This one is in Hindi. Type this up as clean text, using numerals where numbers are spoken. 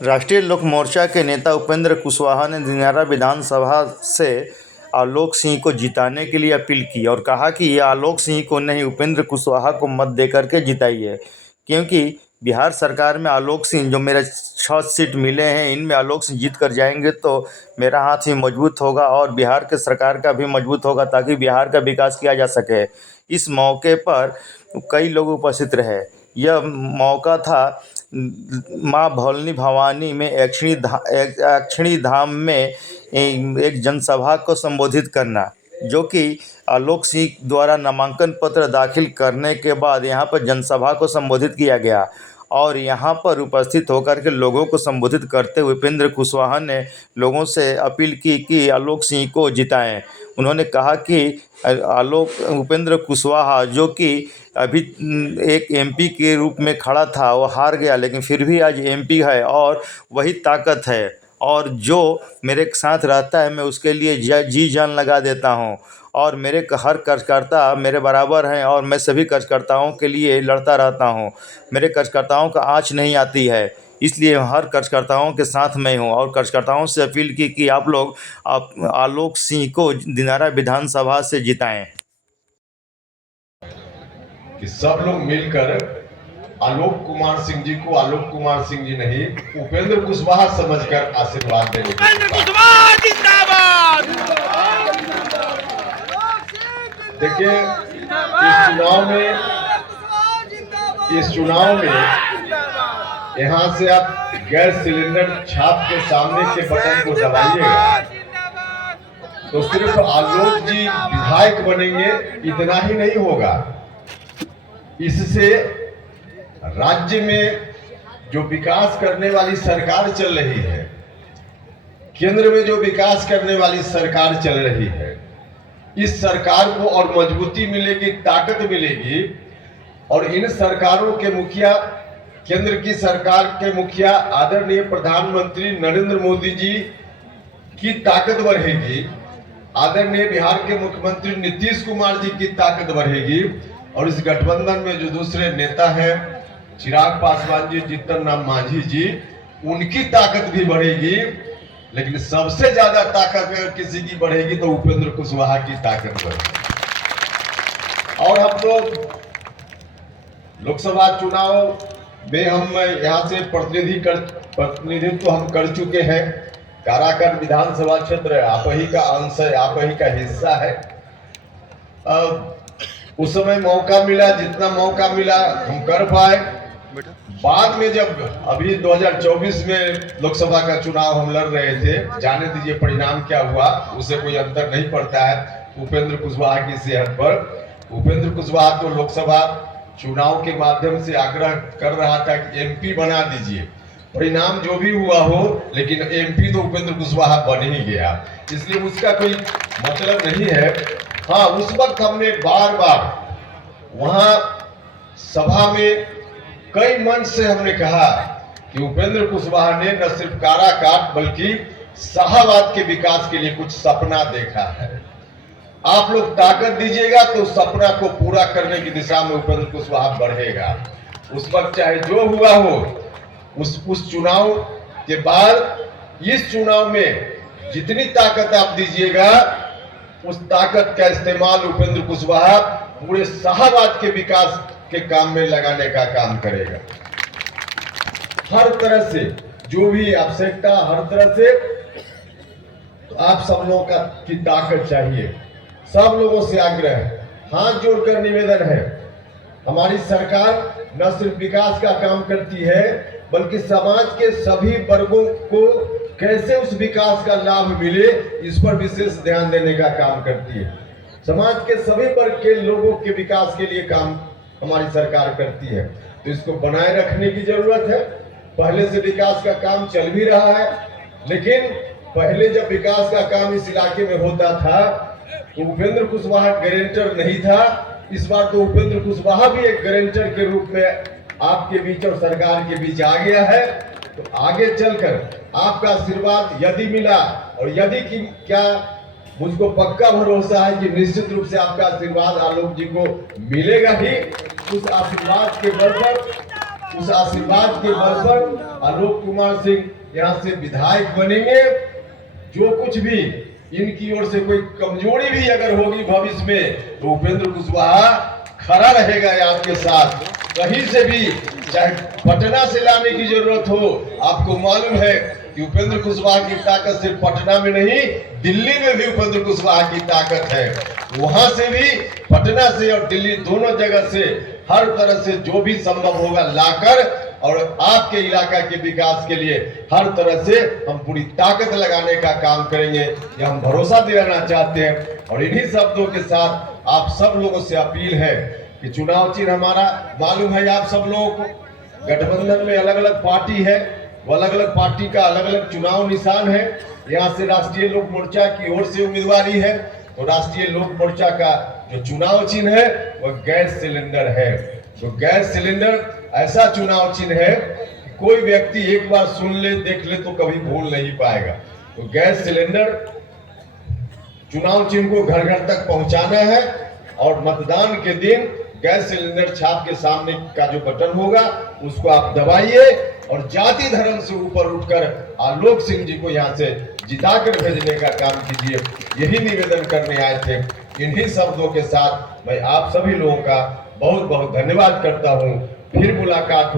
राष्ट्रीय लोक मोर्चा के नेता उपेंद्र कुशवाहा ने दिनारा विधानसभा से आलोक सिंह को जिताने के लिए अपील की और कहा कि ये आलोक सिंह को नहीं, उपेंद्र कुशवाहा को मत देकर के जिताइए, क्योंकि बिहार सरकार में आलोक सिंह, जो मेरे 6 सीट मिले हैं, इनमें आलोक सिंह जीत कर जाएंगे तो मेरा हाथ भी मजबूत होगा और बिहार के सरकार का भी मजबूत होगा, ताकि बिहार का विकास किया जा सके। इस मौके पर कई लोग उपस्थित रहे। यह मौका था माँ भोलनी भवानी में यक्षिणी धाम में एक जनसभा को संबोधित करना, जो कि आलोक सिंह द्वारा नामांकन पत्र दाखिल करने के बाद यहाँ पर जनसभा को संबोधित किया गया। और यहाँ पर उपस्थित होकर के लोगों को संबोधित करते हुए उपेंद्र कुशवाहा ने लोगों से अपील की कि आलोक सिंह को जिताएं। उन्होंने कहा कि उपेंद्र कुशवाहा, जो कि अभी एक एमपी के रूप में खड़ा था, वो हार गया, लेकिन फिर भी आज एमपी है और वही ताकत है। और जो मेरे साथ रहता है, मैं उसके लिए जी जान लगा देता हूं। और मेरे हर कार्यकर्ता मेरे बराबर हैं और मैं सभी कार्यकर्ताओं के लिए लड़ता रहता हूं। मेरे कार्यकर्ताओं का आँच नहीं आती है, इसलिए हर कार्यकर्ताओं के साथ मैं हूं। और कार्यकर्ताओं से अपील की कि आप लोग आलोक सिंह को दिनारा विधानसभा से जिताएं। कि सब लोग मिलकर आलोक कुमार सिंह जी को आलोक कुमार सिंह जी नहीं, उपेंद्र कुशवाहा समझकर आशीर्वाद देने देखिए, इस चुनाव में यहाँ से आप गैस सिलेंडर छाप के सामने के बटन को दबाइएगा तो सिर्फ आलोक जी विधायक बनेंगे, इतना ही नहीं होगा। इससे राज्य में जो विकास करने वाली सरकार चल रही है, केंद्र में जो विकास करने वाली सरकार चल रही है, इस सरकार को और मजबूती मिलेगी, ताकत मिलेगी। और इन सरकारों के मुखिया, केंद्र की सरकार के मुखिया आदरणीय प्रधानमंत्री नरेंद्र मोदी जी की ताकत बढ़ेगी, आदरणीय बिहार के मुख्यमंत्री नीतीश कुमार जी की ताकत बढ़ेगी। और इस गठबंधन में जो दूसरे नेता हैं, चिराग पासवान जी, जीतन राम मांझी जी, उनकी ताकत भी बढ़ेगी। लेकिन सबसे ज्यादा ताकत अगर किसी की बढ़ेगी तो उपेंद्र कुशवाहा की ताकत बढ़ेगी। और हम लोग लोकसभा चुनाव में हम यहाँ से प्रतिनिधित्व हम कर चुके हैं। काराकाट विधानसभा क्षेत्र आप ही का अंश है, आप ही का हिस्सा है। उस समय मौका मिला, जितना मौका मिला हम कर पाए। बाद में जब अभी 2024 में लोकसभा का चुनाव हम लड़ रहे थे, जाने दीजिए परिणाम क्या हुआ, उसे कोई अंतर नहीं पड़ता है उपेंद्र कुशवाहा की सेहत पर। उपेंद्र कुशवाहा तो लोकसभा चुनाव के माध्यम से आग्रह कर रहा था कि एमपी बना दीजिए, परिणाम जो भी हुआ हो, लेकिन एमपी तो उपेंद्र कुशवाहा बन ही गया, इसलिए उसका कोई मतलब नहीं है। हाँ, उस वक्त हमने बार बार वहां सभा में कई मंच से हमने कहा कि उपेंद्र कुशवाहा ने न सिर्फ काराकाट बल्कि शाहाबाद के विकास के लिए कुछ सपना देखा है। आप लोग ताकत दीजिएगा तो सपना को पूरा करने की दिशा में उपेंद्र कुशवाहा बढ़ेगा। उस वक्त चाहे जो हुआ हो, उस चुनाव के बाद इस चुनाव में जितनी ताकत आप दीजिएगा, उस ताकत का इस्तेमाल उपेंद्र कुशवाहा पूरे शाहाबाद के विकास के काम में लगाने का काम करेगा। हर तरह से जो भी आवश्यकता, हर तरह से तो आप सब लोगों की ताकत चाहिए। सब लोगों से आग्रह है, हाथ जोड़कर निवेदन है, हमारी सरकार न सिर्फ विकास का काम करती है बल्कि समाज के सभी वर्गों को कैसे उस विकास का लाभ मिले, इस पर विशेष ध्यान देने का काम करती है। समाज के सभी वर्ग के लोगों के विकास के लिए काम हमारी सरकार करती है, तो इसको बनाए रखने की जरूरत है। पहले से विकास का काम चल भी रहा है, लेकिन पहले जब विकास का काम इस इलाके में होता था तो उपेंद्र कुशवाहा गारंटर नहीं था। इस बार तो उपेंद्र कुशवाहा भी एक गारंटर के रूप में आपके बीच और सरकार के बीच आ गया है। तो आगे चलकर आपका आशीर्वाद यदि मिला, और यदि कि क्या, मुझको पक्का भरोसा है कि निश्चित रूप से आपका आशीर्वाद आलोक जी को मिलेगा ही। उस आशीर्वाद के बल पर उस आशीर्वाद के बल पर आलोक कुमार सिंह यहाँ से विधायक बनेंगे। जो कुछ भी इनकी ओर से कोई कमजोरी भी अगर होगी भविष्य में तो उपेंद्र कुशवाहा खड़ा रहेगा आपके साथ। कहीं से भी चाहे पटना से लाने की जरूरत हो, आपको मालूम है कि उपेंद्र कुशवाहा की ताकत सिर्फ पटना में नहीं, दिल्ली में भी उपेंद्र कुशवाहा की ताकत है। वहां से भी, पटना से और दिल्ली दोनों जगह से हर तरह से जो भी संभव होगा लाकर और आपके इलाका के विकास के लिए हर तरह से हम पूरी ताकत लगाने का काम करेंगे, ये हम भरोसा दिलाना चाहते हैं। और इन्हीं शब्दों के साथ आप सब लोगों से अपील है कि चुनाव चिन्ह हमारा मालूम है आप सब लोगों को। गठबंधन में अलग अलग पार्टी है, वो अलग अलग पार्टी का अलग अलग चुनाव निशान है। यहाँ से राष्ट्रीय लोक मोर्चा की ओर से उम्मीदवारी है, तो राष्ट्रीय लोक मोर्चा का जो चुनाव चिन्ह है वह गैस सिलेंडर है। तो गैस सिलेंडर ऐसा चुनाव चिन्ह है कि कोई व्यक्ति एक बार सुन ले, देख ले तो कभी भूल नहीं पाएगा। तो गैस सिलेंडर चुनाव चिन्ह को घर घर तक पहुंचाना है और मतदान के दिन गैस सिलेंडर छाप के सामने का जो बटन होगा उसको आप दबाइए और जाति धर्म से ऊपर उठकर आलोक सिंह जी को यहाँ से जिताकर भेजने का काम कीजिए। यही निवेदन करने आए थे। इन्हीं शब्दों के साथ मैं आप सभी लोगों का बहुत बहुत धन्यवाद करता हूँ। फिर मुलाकात